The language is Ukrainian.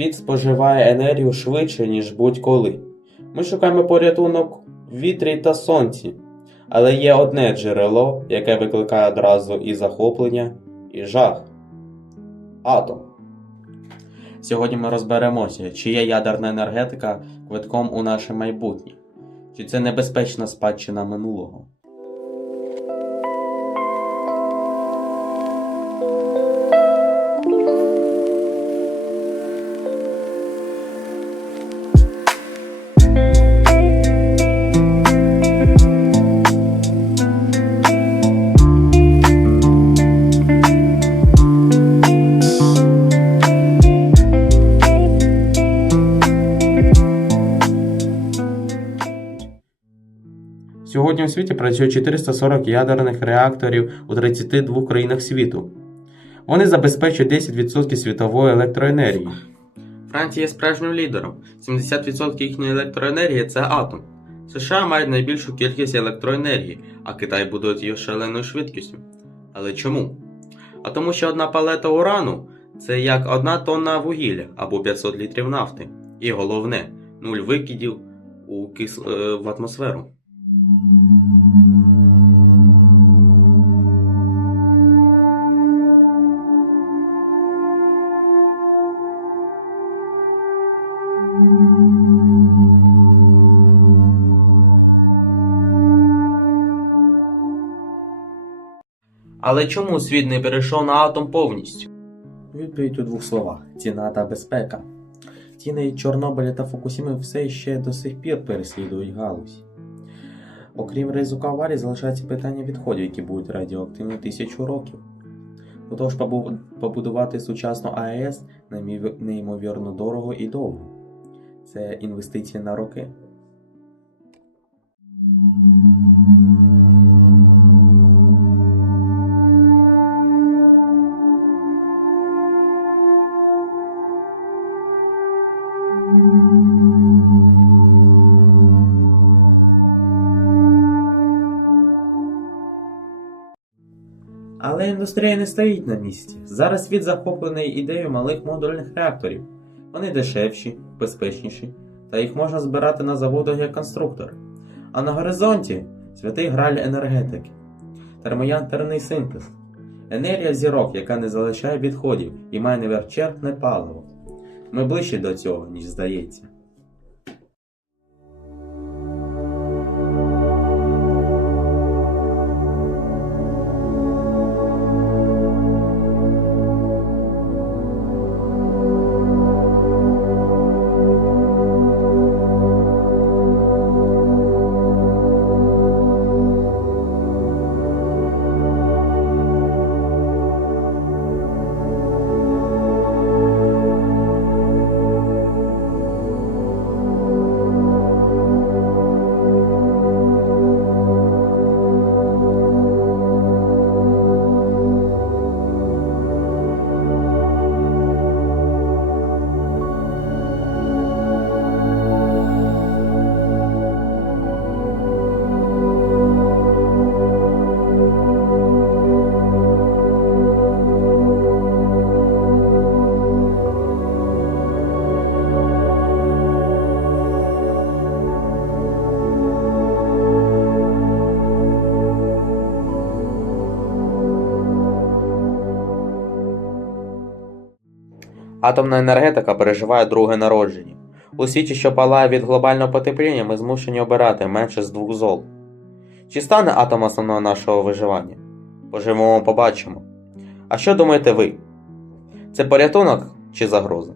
Світ споживає енергію швидше, ніж будь-коли. Ми шукаємо порятунок в вітрі та сонці. Але є одне джерело, яке викликає одразу і захоплення, і жах. Атом. Сьогодні ми розберемося, чи є ядерна енергетика квитком у наше майбутнє, чи це небезпечна спадщина минулого. Сьогодні у світі працює 440 ядерних реакторів у 32 країнах світу. Вони забезпечують 10% світової електроенергії. Франція є справжнім лідером. 70% їхньої електроенергії це атом. США мають найбільшу кількість електроенергії, а Китай будує її шаленою швидкістю. Але чому? А тому що одна палета урану це як одна тонна вугілля або 500 літрів нафти. І головне, нуль викидів у кис... е, в атмосферу. Але чому світ не перейшов на атом повністю? Відповідь у двох словах: ціна та безпека. Ціни Чорнобиля та Фукусіми все ще до сих пір переслідують галузь. Окрім ризику аварії, залишається питання відходів, які будуть радіоактивні тисячу років. Отож, побудувати сучасну АЕС неймовірно дорого і довго. Це інвестиції на роки. Але індустрія не стоїть на місці. Зараз світ захоплений ідеєю малих модульних реакторів. Вони дешевші, безпечніші, та їх можна збирати на заводах як конструктор. А на горизонті святий граль енергетики, термоядерний синтез, енергія зірок, яка не залишає відходів і має невичерпне паливо. Ми ближче до цього, ніж здається. Атомна енергетика переживає друге народження. У світі, що палає від глобального потепління, ми змушені обирати менше з двох зол. Чи стане атом основною нашого виживання? Поживемо, побачимо. А що думаєте ви? Це порятунок чи загроза?